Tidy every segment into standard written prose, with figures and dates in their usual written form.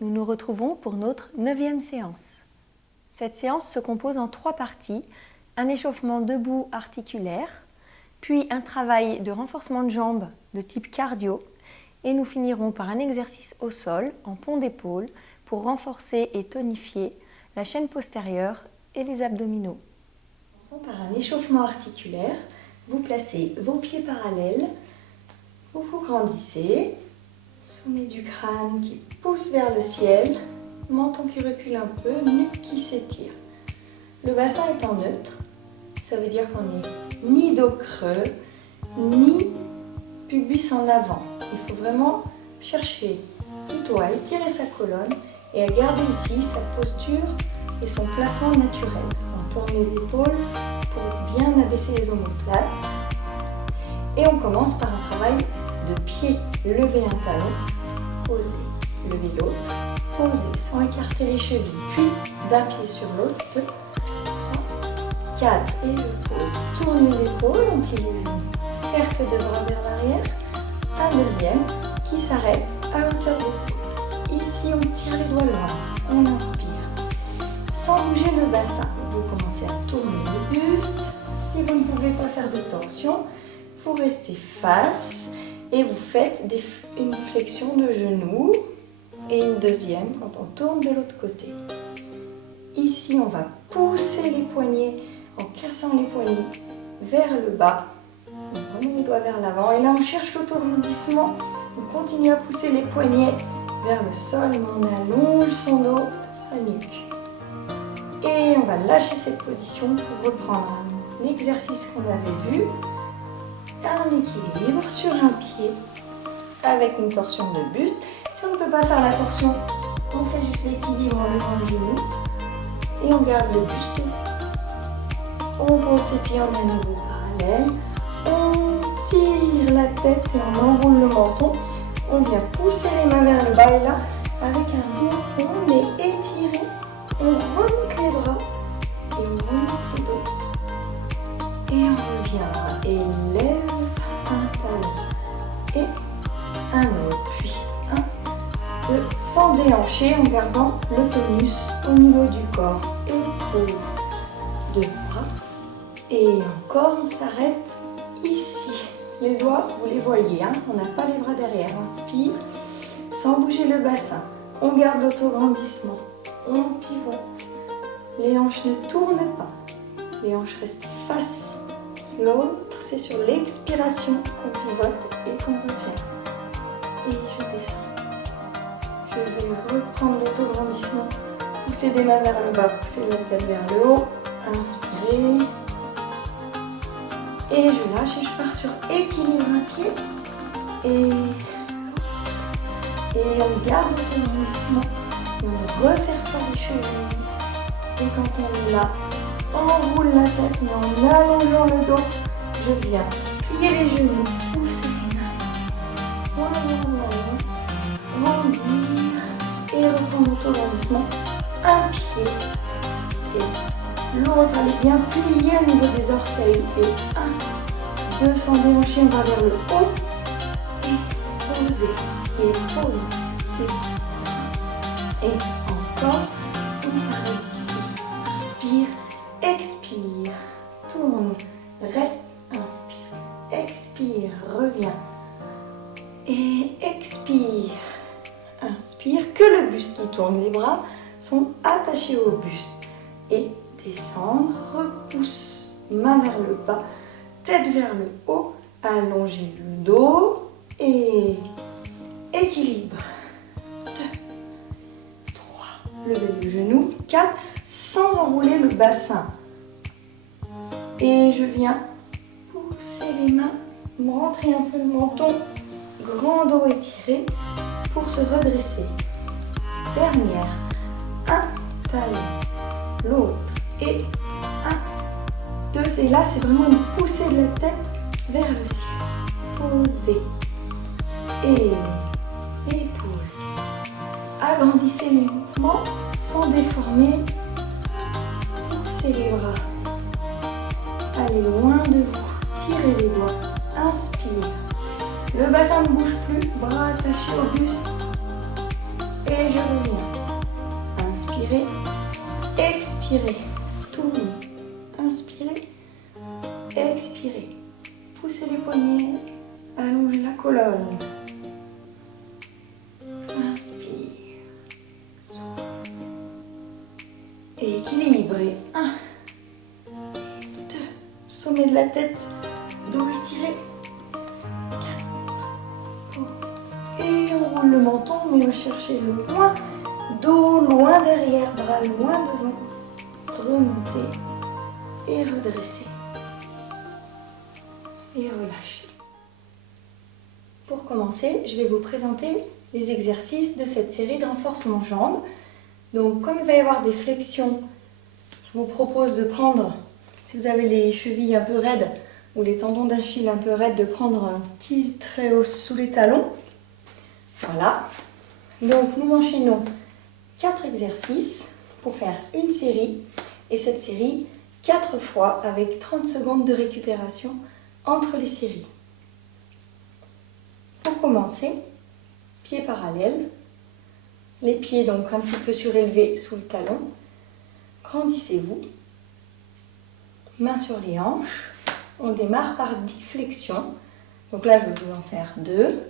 nous nous retrouvons pour notre 9e séance. Cette séance se compose en 3 parties, un échauffement debout articulaire, puis un travail de renforcement de jambes de type cardio, et nous finirons par un exercice au sol en pont d'épaule pour renforcer et tonifier la chaîne postérieure et les abdominaux. Commençons par un échauffement articulaire. Vous placez vos pieds parallèles, vous vous grandissez, sommet du crâne qui pousse vers le ciel, menton qui recule un peu, nuque qui s'étire. Le bassin est en neutre, ça veut dire qu'on n'est ni dos creux, ni pubis en avant. Il faut vraiment chercher plutôt à étirer sa colonne et à garder ici sa posture et son placement naturel. On tourne les épaules pour bien abaisser les omoplates. Et on commence par un travail de pied. Lever un talon, poser, lever l'autre, poser sans écarter les chevilles, puis d'un pied sur l'autre, 2, 3, 4, et je pose. Tourne les épaules, on plie les genoux, cercle de bras vers l'arrière, un deuxième qui s'arrête à hauteur d'épaule. Ici on tire les doigts loin, on inspire. Sans bouger le bassin, vous commencez à tourner le buste. Si vous ne pouvez pas faire de torsion, vous restez face et vous faites une flexion de genoux et une deuxième quand on tourne de l'autre côté. Ici, on va pousser les poignets en cassant les poignets vers le bas. On remet les doigts vers l'avant et là, on cherche l'auto-grandissement. On continue à pousser les poignets vers le sol, mais on allonge son dos, sa nuque. Et on va lâcher cette position pour reprendre un exercice qu'on avait vu. Un équilibre sur un pied avec une torsion de buste. Si on ne peut pas faire la torsion, on fait juste l'équilibre en levant le genou et on garde le buste basse. On pose ses pieds en un niveau parallèle, on tire la tête et on enroule le menton. On vient pousser les mains vers le bas et là, avec un dos rond mais étiré, on remonte les bras et on remonte le dos. Et on revient et lève un talon et un autre, puis 1, 2, sans déhancher en gardant le tonus au niveau du corps. Épaule, 2 bras et encore on s'arrête ici. Les doigts, vous les voyez, on n'a pas les bras derrière. Inspire, sans bouger le bassin. On garde l'autograndissement, on pivote. Les hanches ne tournent pas, les hanches restent face. L'autre, c'est sur l'expiration qu'on pivote et qu'on revient. Et je descends. Je vais reprendre l'autograndissement. Pousser des mains vers le bas, pousser la tête vers le haut. Inspirez. Et je lâche et je pars sur équilibre un pied. Et on garde l'autograndissement. On ne resserre pas les chevilles. Et quand on est là, on roule la tête, mais en allongeant le dos, je viens plier les genoux, pousser les mains, grandir et reprendre l'autograndissement. Un pied et l'autre, allez bien plier au niveau des orteils. Et 1, 2, sans déhancher, on va vers le haut et poser. Et fold. Et encore, on s'arrête ici. Inspire. Expire, tourne, reste, inspire, expire, reviens et expire, inspire, que le buste qui tourne, les bras sont attachés au buste et descendre, repousse, main vers le bas, tête vers le haut, allongez le dos et équilibre, 2, 3, levez le genou, 4, sans enrouler le bassin. Et je viens pousser les mains, rentrer un peu le menton, grand dos étiré pour se redresser. Dernière, un talon, l'autre et 1, 2. Et là, c'est vraiment une poussée de la tête vers le ciel. Posez et épaule. Agrandissez les mouvements sans déformer. Poussez les bras. Allez loin de vous. Tirez les doigts. Inspire. Le bassin ne bouge plus. Bras attachés au buste. et je reviens. Inspirez, expirez, tournez. Inspirez, expirez. Poussez les poignets, allongez la colonne. Inspire, souffle. Et équilibrez. 1 et 2. Sommet de la tête, dos étiré. 4. Et on roule le menton, mais on va chercher le loin. Dos loin derrière, bras loin devant. Remontez et redressez. Et relâchez. Pour commencer, je vais vous présenter les exercices de cette série de renforcement jambes. Donc, comme il va y avoir des flexions, je vous propose de prendre, si vous avez les chevilles un peu raides ou les tendons d'Achille un peu raides, de prendre un petit trait sous les talons. Voilà. Donc, nous enchaînons 4 exercices pour faire une série. Et cette série, 4 fois avec 30 secondes de récupération entre les séries. Pour commencer, pieds parallèles, les pieds donc un petit peu surélevés sous le talon, grandissez-vous, mains sur les hanches, on démarre par 10 flexions, donc là je vais vous en faire 2,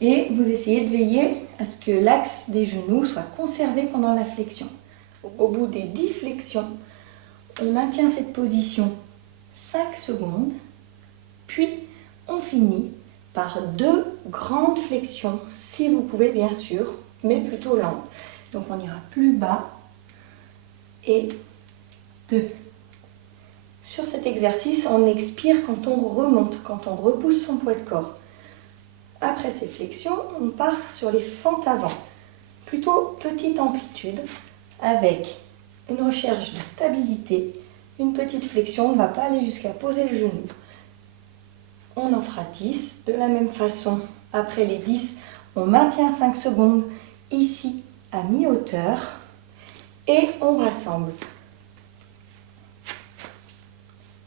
et vous essayez de veiller à ce que l'axe des genoux soit conservé pendant la flexion. Au bout des 10 flexions, on maintient cette position 5 secondes, puis on finit par 2 grandes flexions, si vous pouvez bien sûr, mais plutôt lentes. Donc on ira plus bas et 2. Sur cet exercice, on expire quand on remonte, quand on repousse son poids de corps. Après ces flexions, on part sur les fentes avant. Plutôt petite amplitude, avec une recherche de stabilité, une petite flexion, on ne va pas aller jusqu'à poser le genou. On en fera 10. De la même façon, après les 10, on maintient 5 secondes ici à mi-hauteur et on rassemble.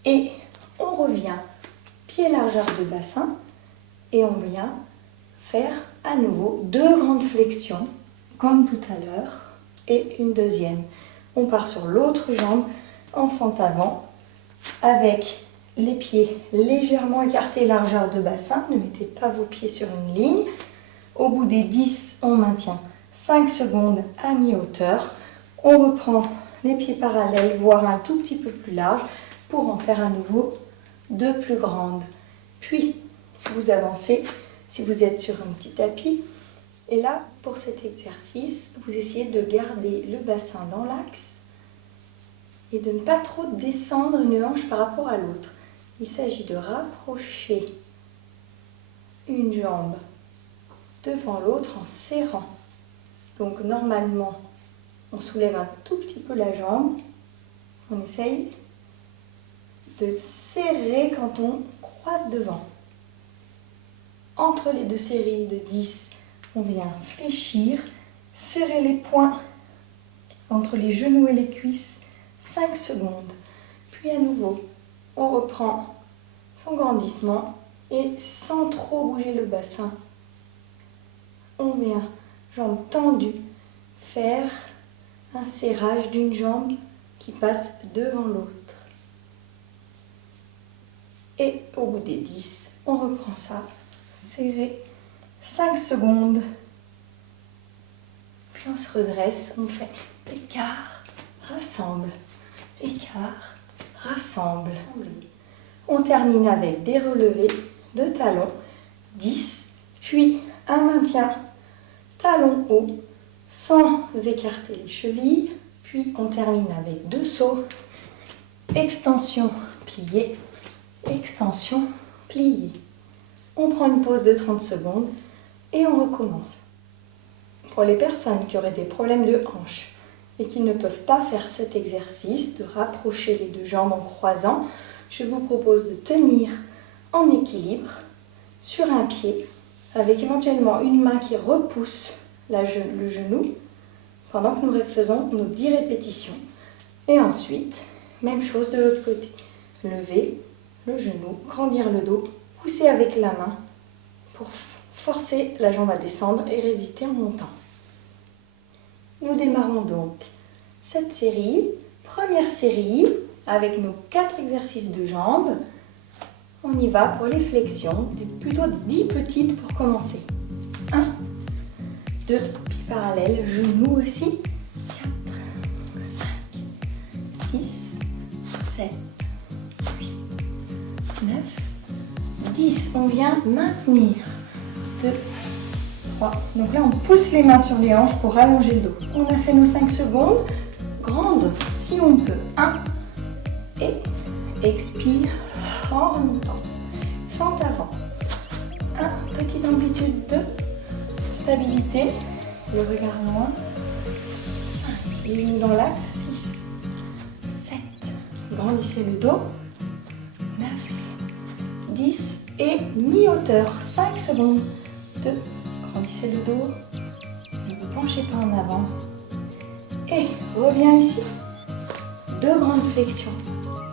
Et on revient pied largeur de bassin et on vient faire à nouveau 2 grandes flexions comme tout à l'heure et une deuxième. On part sur l'autre jambe en fente avant avec les pieds légèrement écartés, largeur de bassin. Ne mettez pas vos pieds sur une ligne. Au bout des 10, on maintient 5 secondes à mi-hauteur. On reprend les pieds parallèles, voire un tout petit peu plus large, pour en faire à nouveau 2 plus grandes. Puis, vous avancez si vous êtes sur un petit tapis. Et là, pour cet exercice, vous essayez de garder le bassin dans l'axe et de ne pas trop descendre une hanche par rapport à l'autre. Il s'agit de rapprocher une jambe devant l'autre en serrant. Donc normalement, on soulève un tout petit peu la jambe. On essaye de serrer quand on croise devant. Entre les 2 séries de 10, on vient fléchir, serrer les poings entre les genoux et les cuisses, 5 secondes. Puis à nouveau, on reprend son grandissement et sans trop bouger le bassin, on vient, jambe tendue, faire un serrage d'une jambe qui passe devant l'autre. Et au bout des 10, on reprend ça, serré, 5 secondes. Puis on se redresse, on fait écart, rassemble, écart, rassemble. On termine avec des relevés de talons, 10, puis un maintien, talon haut, sans écarter les chevilles. Puis on termine avec 2 sauts, extension, plié, extension, plié. On prend une pause de 30 secondes et on recommence. Pour les personnes qui auraient des problèmes de hanche et qui ne peuvent pas faire cet exercice de rapprocher les 2 jambes en croisant, je vous propose de tenir en équilibre sur un pied avec éventuellement une main qui repousse le genou pendant que nous faisons nos 10 répétitions. Et ensuite, même chose de l'autre côté. Lever le genou, grandir le dos, pousser avec la main pour forcer la jambe à descendre et résister en montant. Nous démarrons donc cette série, première série, avec nos 4 exercices de jambes. On y va pour les flexions, plutôt 10 petites pour commencer. 1, 2, pieds parallèles, genoux aussi. 4, 5, 6, 7, 8, 9, 10. On vient maintenir. 2, 3. Donc là, on pousse les mains sur les hanches pour allonger le dos. On a fait nos 5 secondes. Grande, si on peut. 1. Et expire en remontant. Fente avant. 1. Petite amplitude. 2. Stabilité. Le regard loin. 5. Les genoux dans l'axe. 6. 7. Grandissez le dos. 9. 10. Et mi-hauteur. 5 secondes. 2. Grandissez le dos, ne vous penchez pas en avant. Et reviens ici. 2 grandes flexions.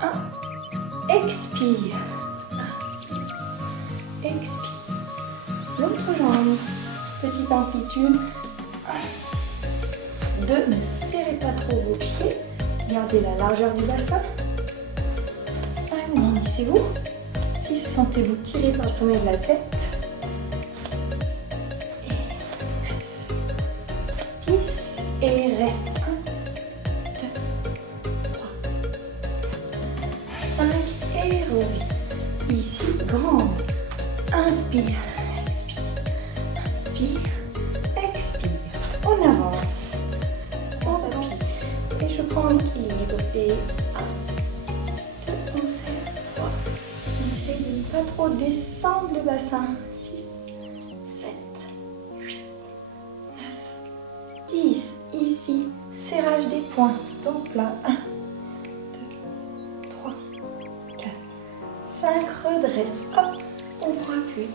1. Expire. Inspire. Expire. L'autre jambe. Petite amplitude. 1. 2. Ne serrez pas trop vos pieds. Gardez la largeur du bassin. 5. Grandissez-vous. 6. Sentez-vous tirer par le sommet de la tête. 10 et reste 1, 2, 3, 5 et reviens. Ici, grande. Inspire, expire, inspire, expire. On avance. On appuie. Et je prends l'équilibre. Et 1, 2, on serre. 3. On essaye de ne pas trop descendre le bassin. 6, 7, 8. 10, ici, serrage des poings, dos plat, 1, 2, 3, 4, 5, redresse, hop, on prend appui,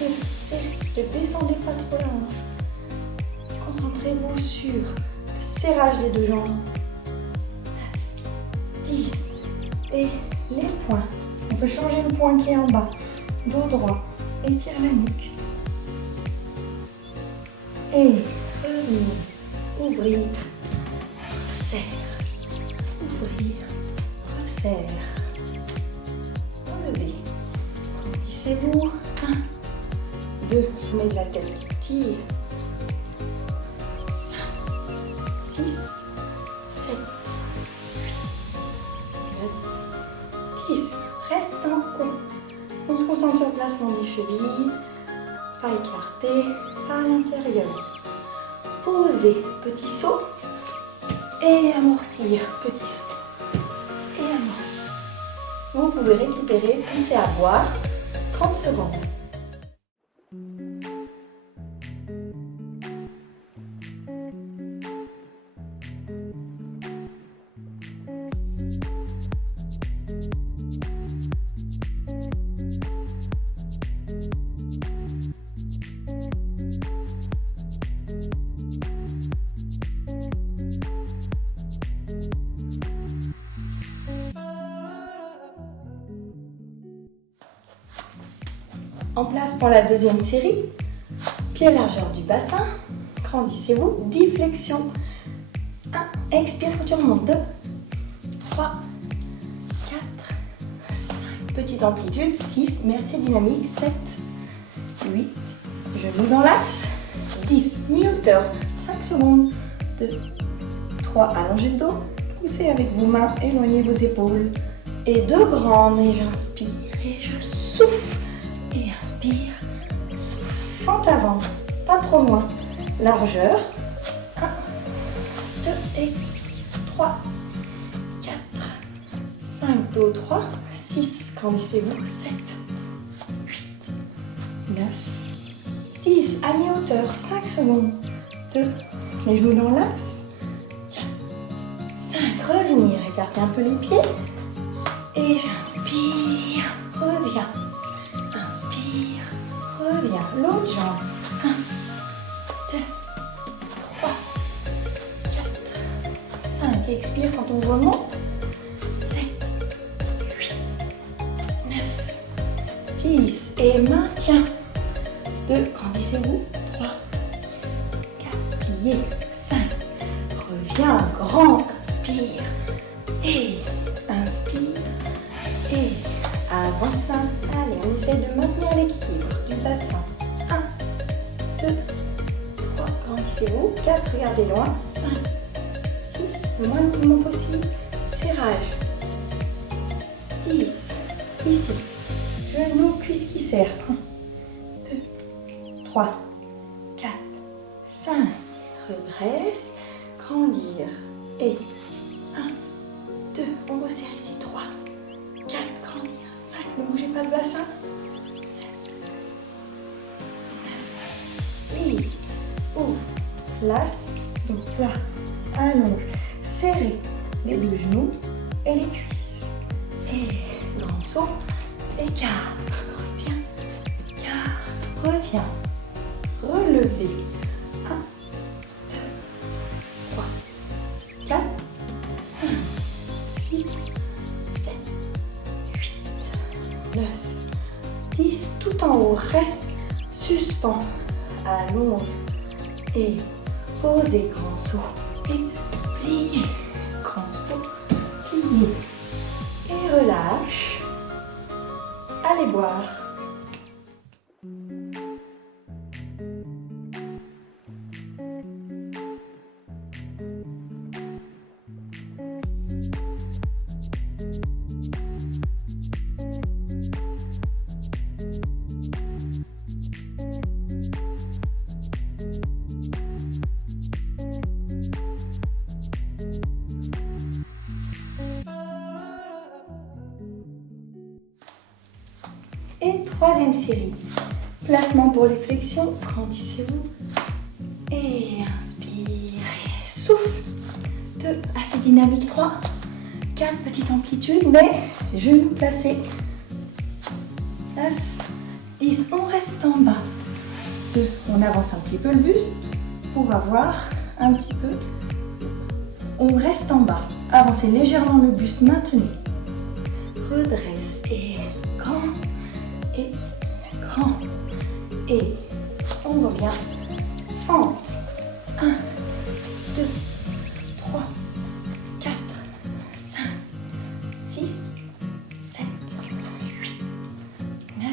1, 2, serrez, ne descendez pas trop la hanche, concentrez-vous sur le serrage des 2 jambes, 9, 10, et les poings, on peut changer le point qui est en bas, dos droit, étire la nuque, et revenir, ouvrir, resserre, ouvrir, resserre, relevez, grandissez-vous, 1, 2, sommet de la tête qui tire, 5, 6, 7, 8, 9, 10, reste en haut, on se concentre sur le placement des chevilles, pas écarté, pas à l'intérieur. Posez, petit saut et amortir, petit saut et amortir. Vous pouvez récupérer, pensez à boire, 30 secondes. En place pour la deuxième série. Pied largeur du bassin. Grandissez-vous. 10 flexions. 1. Expire quand tu remontes. 2, 3, 4, 5. Petite amplitude. 6. Mais assez dynamique. 7, 8. Genoux dans l'axe. 10. Mi-hauteur. 5 secondes. 2, 3. Allongez le dos. Poussez avec vos mains. Éloignez vos épaules. Et 2 grandes. Et j'inspire. Et je souffle. Et inspire, souffle, fente avant, pas trop loin, largeur, 1, 2, expire, 3, 4, 5, dos droit, 6, grandissez-vous, 7, 8, 9, 10, à mi-hauteur, 5 secondes, 2, les genoux dans l'axe, 4, 5, revenir, écartez un peu les pieds, et j'inspire, reviens. Reviens, l'autre jambe. 1, 2, 3, 4, 5. Expire quand on remonte. 7, 8, 9, 10. Et maintien. 2, grandissez-vous. 3, 4, plier. 5. Reviens, grand. Inspire. Et inspire. Et avance. Allez, on essaie de maintenir l'équilibre du bassin. 1, 2, 3. Grandissez-vous. 4. Regardez loin. 5, 6. Le moins de mouvement possible. Serrage. 10. Ici. Genou, cuisse qui serre. 1, 2, 3, 4, 5. Redresse. Grandir. Et 1, 2. On resserre ici. 3, 4. Grandir. 5. Ne bougez pas le bassin. 7, 9, 8. Ouvre. Place. Donc là. Allonge. Serrez les deux genoux et les cuisses. Et grand saut. Écart. Reviens. Écart. Reviens. Relevez. 1, 2, 3, 4, 5, 6, 7, 8, 9, 10. Tout en haut. Reste. Suspend. Allonge. Et posez. Grand saut. Et pliez. Grand saut. Pliez. Et relâche. Allez boire. Et troisième série. Placement pour les flexions. Grandissez-vous. Et inspirez. Souffle. 2. Assez dynamique. 3. 4. Petite amplitude. Mais genoux placés. 9. 10. On reste en bas. 2. On avance un petit peu le buste pour avoir un petit peu. On reste en bas. Avancez légèrement le buste. Maintenez. Redresse. Et grand. Et grand. Et on revient. Fente. 1, 2, 3, 4, 5, 6, 7, 8, 9,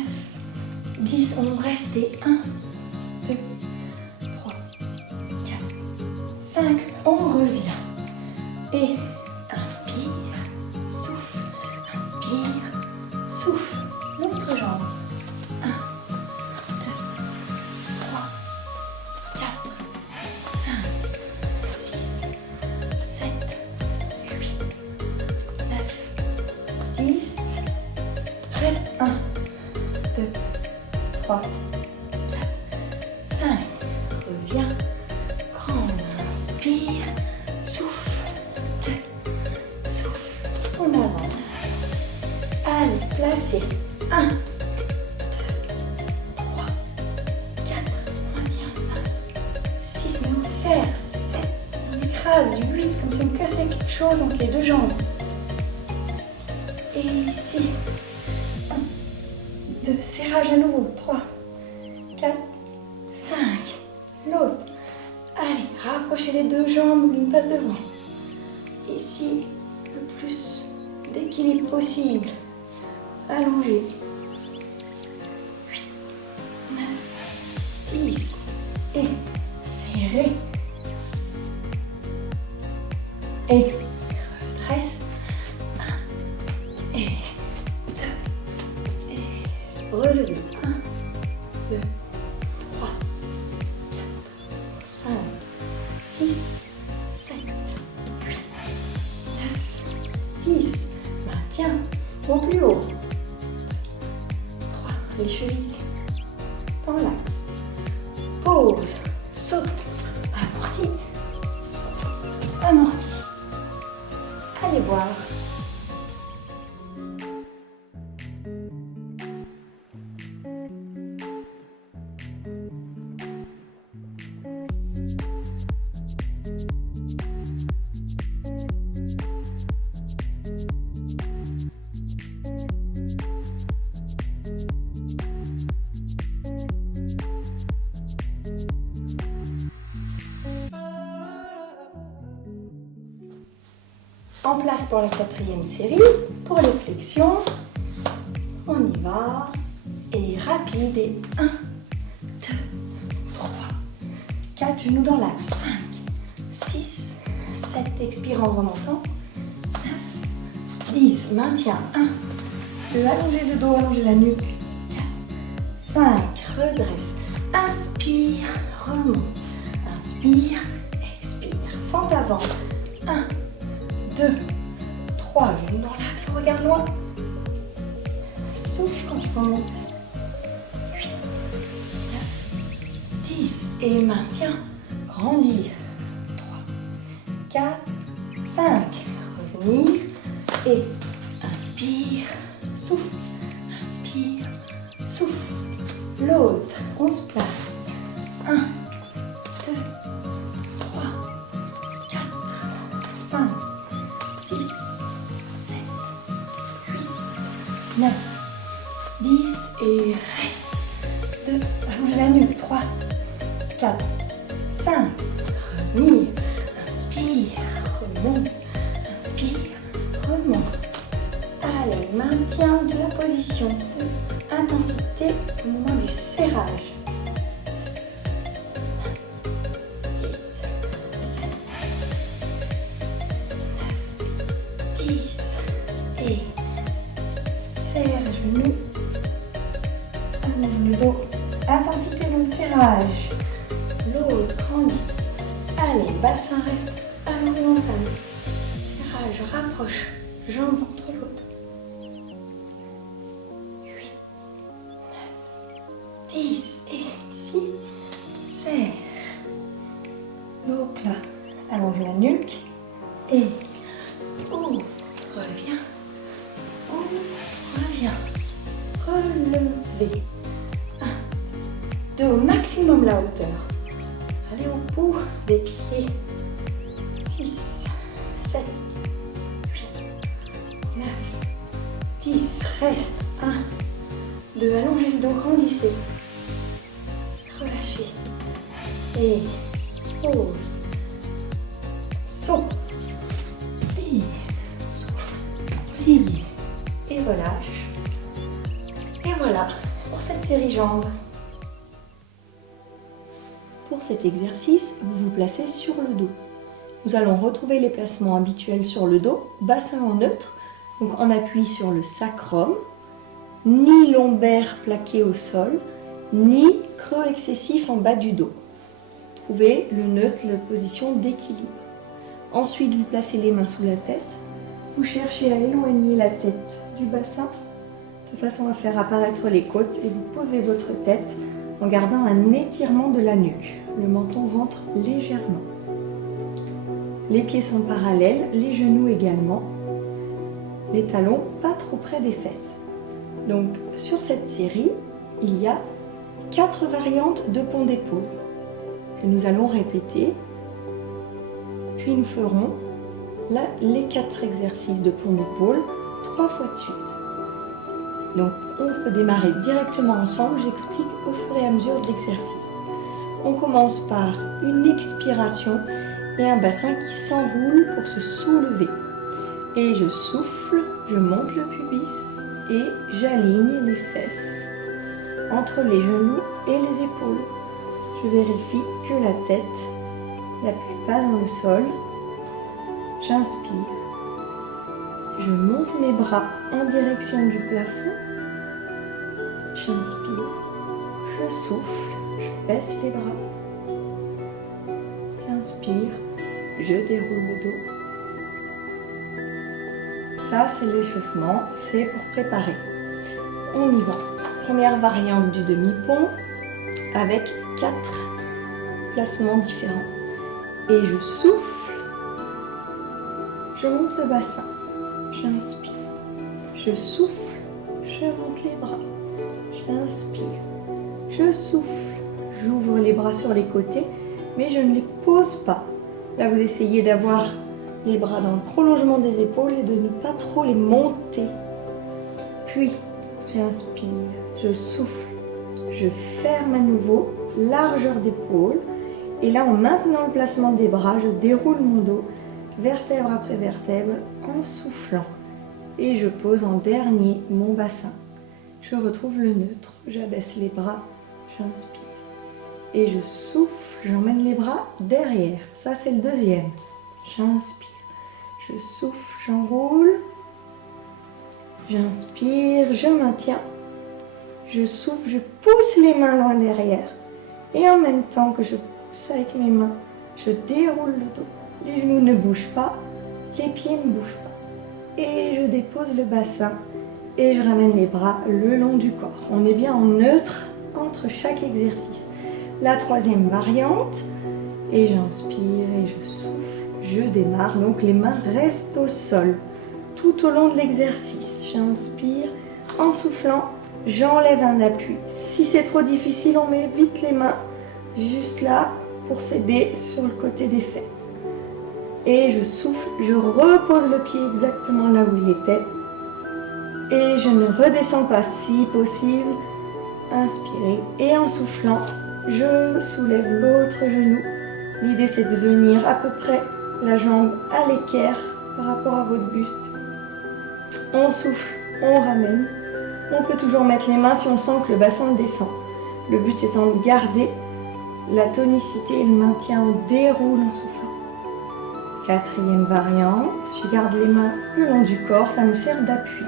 10. On reste. Et 1, 2, 3, 4, 5. On revient. Et inspire. Souffle. Inspire. Souffle. L'autre jambe. 1, 2, 3, 4, 5, 6, 7, 8, 9, 10. Reste. 1, 2, 3, 4, 5. Reviens. Grand. Inspire. Souffle. 2. Souffle. On avance. Allez, placez. 1, 2, 3, 4, on maintient 5, 6, mais on serre, 7, on écrase, 8, comme si on cassait quelque chose entre les deux jambes. Et ici, 1, 2, serrage à nouveau, 3, 4, 5, l'autre. Allez, rapprochez les deux jambes, l'une passe devant. Ici, le plus d'équilibre possible. Allongez. 8, 9, 10. Et serrez. Et redresse. 1 et 2. Et relevez. 1, 2, 3, 4, 5, 6, 7, 8, 9, 10. Maintiens. Bon, plus haut. Les chevilles dans l'axe. Pause. Saute. Amorti. Amorti. Allez boire. En place pour la 4e série, pour les flexions. On y va. Et rapide. Et 1, 2, 3, 4, genoux dans l'axe. 5, 6, 7, expire en remontant. 9, 10, maintien. 1, 2, allongez le dos, allongez la nuque. 4, 5, redresse. Inspire, remonte. Inspire, expire. Fente avant. 1, 2, 3, genoux dans l'axe, regarde loin. Souffle quand tu remontes. 8, 9, 10 et maintiens. Grandir. 3, 4, 5. Revenir et inspire, souffle. Inspire, souffle. L'autre, on se place. 1, 2, 3, 4, 5, 6, 7, 8, 9, 10 et reste. 2, allonge la nuque. 3, 4, 5, revenir. Inspire, remonte. Inspire, remonte. Allez, maintien de la position. Intensité au moment du serrage. 6, 7, 9, 10 et serre genou. Allonge le dos. Intensité dans le serrage. L'autre grandit. Allez, bassin reste allongé montagne. Serrage, rapproche. Jambe contre l'autre. 8, 9, 10 et ici, serre. Dos plat. Allonge la nuque et ouvre, reviens. Ouvre, reviens. Relever. 1, 2, au maximum la hauteur. Allez au bout des pieds. 6, 7, 8, 9, 10. Reste. 1, 2, allongez le dos, grandissez. Relâchez. Et pause. Saut. Plie. Saut. Plie. Et relâche. Et voilà pour cette série jambes. Pour cet exercice, vous vous placez sur le dos. Nous allons retrouver les placements habituels sur le dos, bassin en neutre, donc on appuie sur le sacrum, ni lombaire plaqué au sol, ni creux excessif en bas du dos. Trouvez le neutre, la position d'équilibre. Ensuite, vous placez les mains sous la tête, vous cherchez à éloigner la tête du bassin de façon à faire apparaître les côtes et vous posez votre tête en gardant un étirement de la nuque. Le menton rentre légèrement. Les pieds sont parallèles, les genoux également. Les talons pas trop près des fesses. Donc sur cette série, il y a 4 variantes de pont d'épaule que nous allons répéter. Puis nous ferons là les 4 exercices de pont d'épaule 3 fois de suite. Donc on peut démarrer directement ensemble, j'explique au fur et à mesure de l'exercice. On commence par une expiration et un bassin qui s'enroule pour se soulever. Et je souffle, je monte le pubis et j'aligne les fesses entre les genoux et les épaules. Je vérifie que la tête n'appuie pas dans le sol. J'inspire. Je monte mes bras en direction du plafond. J'inspire. Je souffle. Je baisse les bras. J'inspire. Je déroule le dos. Ça, c'est l'échauffement. C'est pour préparer. On y va. Première variante du demi-pont avec 4 placements différents. Et je souffle. Je monte le bassin. J'inspire. Je souffle. Je monte les bras. J'inspire. Je souffle. J'ouvre les bras sur les côtés, mais je ne les pose pas. Là, vous essayez d'avoir les bras dans le prolongement des épaules et de ne pas trop les monter. Puis, j'inspire. Je souffle. Je ferme à nouveau. Largeur d'épaule. Et là, en maintenant le placement des bras, je déroule mon dos, vertèbre après vertèbre, en soufflant. Et je pose en dernier mon bassin. Je retrouve le neutre. J'abaisse les bras, j'inspire. Et je souffle, j'emmène les bras derrière. Ça, c'est le deuxième. J'inspire. Je souffle, j'enroule. J'inspire, je maintiens. Je souffle, je pousse les mains loin derrière. Et en même temps que je pousse avec mes mains, je déroule le dos. Les genoux ne bougent pas, les pieds ne bougent pas. Et je dépose le bassin et je ramène les bras le long du corps. On est bien en neutre entre chaque exercice. La troisième variante, et j'inspire et je souffle, je démarre. Donc les mains restent au sol tout au long de l'exercice. J'inspire, en soufflant, j'enlève un appui. Si c'est trop difficile, on met vite les mains juste là pour s'aider sur le côté des fesses. Et je souffle, je repose le pied exactement là où il était. Et je ne redescends pas si possible. Inspirez. Et en soufflant, je soulève l'autre genou. L'idée, c'est de venir à peu près la jambe à l'équerre par rapport à votre buste. On souffle, on ramène. On peut toujours mettre les mains si on sent que le bassin descend. Le but étant de garder la tonicité et le maintien. On déroule en soufflant. Quatrième variante, je garde les mains le long du corps, ça me sert d'appui.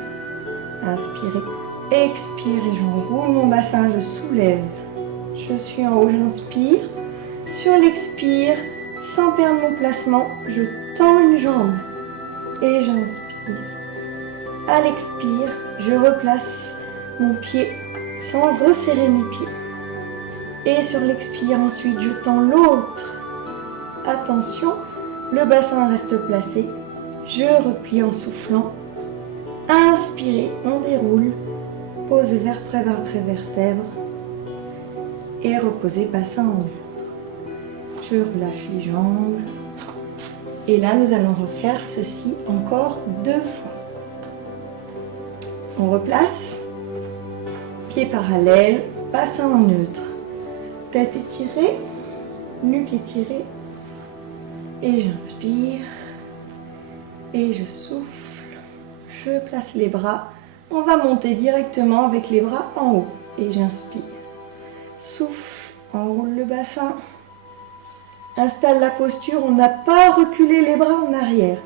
Inspirez, expirez, j'enroule mon bassin, je soulève. Je suis en haut, j'inspire. Sur l'expire, sans perdre mon placement, je tends une jambe et j'inspire. À l'expire, je replace mon pied sans resserrer mes pieds. Et sur l'expire, ensuite, je tends l'autre. Attention, le bassin reste placé. Je replie en soufflant. Inspirez, on déroule. Posez vertèbre après vertèbre. Et reposez bassin en neutre. Je relâche les jambes. Et là, nous allons refaire ceci encore 2 fois. On replace. Pieds parallèles, bassin en neutre. Tête étirée, nuque étirée. Et j'inspire. Et je souffle. Je place les bras. On va monter directement avec les bras en haut. Et j'inspire. Souffle, enroule le bassin. Installe la posture. On n'a pas reculé les bras en arrière.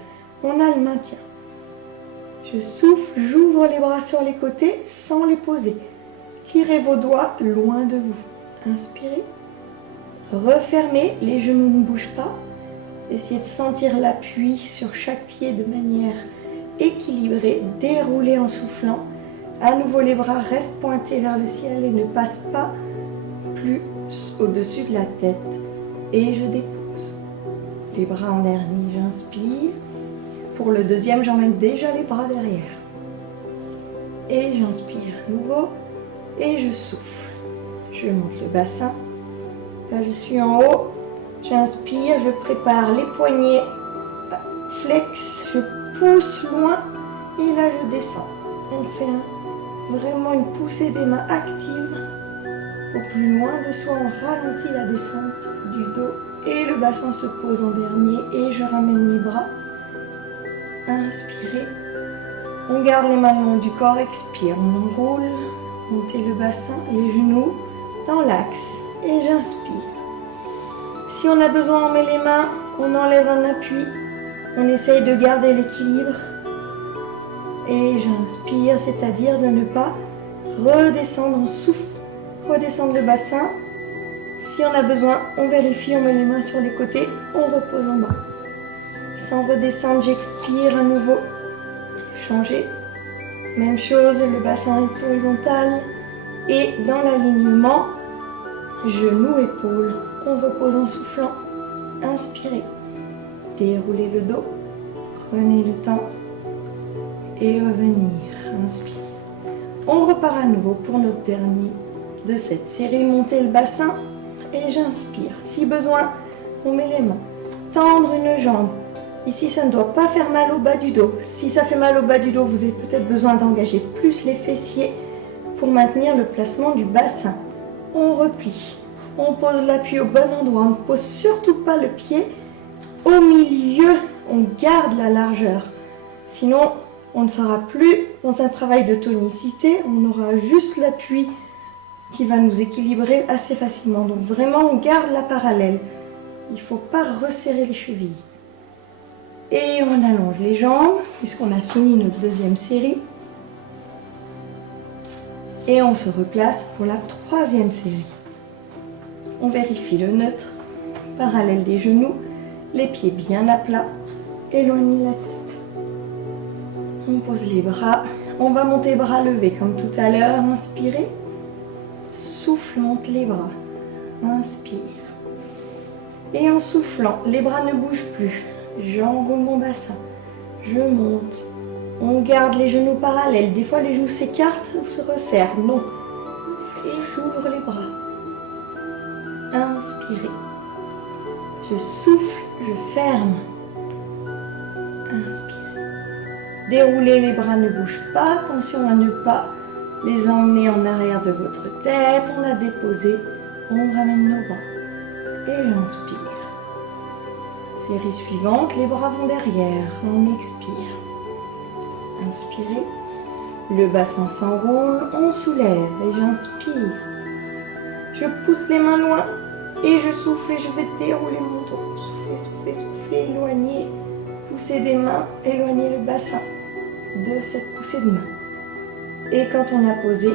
On a le maintien. Je souffle, j'ouvre les bras sur les côtés sans les poser. Tirez vos doigts loin de vous. Inspirez. Refermez, les genoux ne bougent pas. Essayez de sentir l'appui sur chaque pied de manière équilibrée. Déroulez en soufflant. À nouveau, les bras restent pointés vers le ciel et ne passent pas plus au-dessus de la tête. Et je dépose. Les bras en dernier, j'inspire. Pour le deuxième, j'emmène déjà les bras derrière. Et j'inspire à nouveau. Et je souffle. Je monte le bassin. Là, je suis en haut. J'inspire, je prépare les poignets. Flex, je pousse loin. Et là, je descends. On fait vraiment une poussée des mains active. Au plus loin de soi, on ralentit la descente du dos. Et le bassin se pose en dernier. Et je ramène mes bras. Inspirez. On garde les mains le long du corps. Expire. On enroule. Montez le bassin, les genoux dans l'axe. Et j'inspire. Si on a besoin, on met les mains. On enlève un appui. On essaye de garder l'équilibre. Et j'inspire, c'est-à-dire de ne pas redescendre. On souffle. Redescendre le bassin. Si on a besoin, on vérifie. On met les mains sur les côtés. On repose en bas. Sans redescendre, j'expire à nouveau. Changer. Même chose, le bassin est horizontal. Et dans l'alignement, genoux, épaules. On repose en soufflant. Inspirez. Déroulez le dos. Prenez le temps. Et revenir. Inspire. On repart à nouveau pour notre dernier de cette série. Montez le bassin. Et j'inspire. Si besoin, on met les mains. Tendre une jambe. Ici, ça ne doit pas faire mal au bas du dos. Si ça fait mal au bas du dos, vous avez peut-être besoin d'engager plus les fessiers pour maintenir le placement du bassin. On replie. On pose l'appui au bon endroit. On ne pose surtout pas le pied au milieu. On garde la largeur. Sinon, on ne sera plus dans un travail de tonicité, on aura juste l'appui qui va nous équilibrer assez facilement. Donc vraiment, on garde la parallèle. Il ne faut pas resserrer les chevilles. Et on allonge les jambes, puisqu'on a fini notre deuxième série. Et on se replace pour la troisième série. On vérifie le neutre, parallèle des genoux, les pieds bien à plat, éloignez la tête. On pose les bras, on va monter bras levés comme tout à l'heure, inspirez. Souffle, monte les bras, inspire. Et en soufflant, les bras ne bougent plus. J'enroule mon bassin, je monte. On garde les genoux parallèles. Des fois, les genoux s'écartent ou se resserrent. Non. Et j'ouvre les bras. Inspirez. Je souffle, je ferme. Inspirez. Déroulez les bras, ne bougent pas. Attention à ne pas les emmener en arrière de votre tête. On a déposé. On ramène nos bras. Et j'inspire. Série suivante, les bras vont derrière. On expire. Inspirez. Le bassin s'enroule. On soulève et j'inspire. Je pousse les mains loin et je souffle et je vais dérouler mon dos. Soufflez, soufflez, soufflez, éloignez. Poussez des mains, éloignez le bassin de cette poussée de main. Et quand on a posé,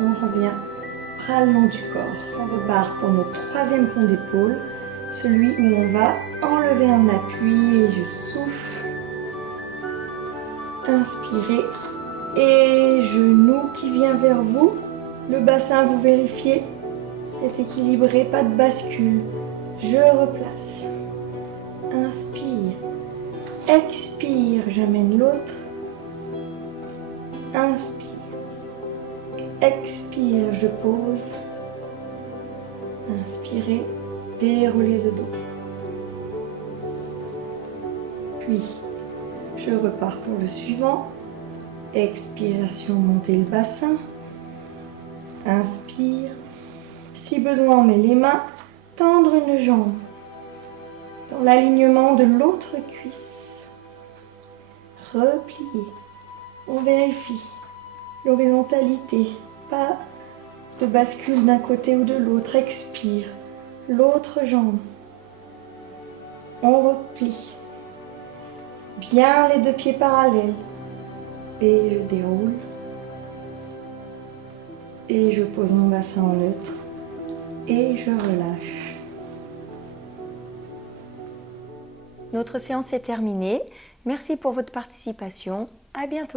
on revient bras le long du corps. On repart pour notre troisième pont d'épaule, celui où on va enlever un appui et je souffle. Inspirez. Et genou qui vient vers vous. Le bassin, vous vérifiez, est équilibré, pas de bascule. Je replace. Inspire. Expire, j'amène l'autre. Inspire. Expire, je pose. Inspirez, déroulez le dos. Puis, je repars pour le suivant. Expiration, montez le bassin. Inspire. Si besoin, on met les mains, tendre une jambe dans l'alignement de l'autre cuisse. Replier. On vérifie l'horizontalité, pas de bascule d'un côté ou de l'autre. Expire. L'autre jambe. On replie. Bien les deux pieds parallèles. Et je déroule. Et je pose mon bassin en neutre. Et je relâche. Notre séance est terminée. Merci pour votre participation. À bientôt.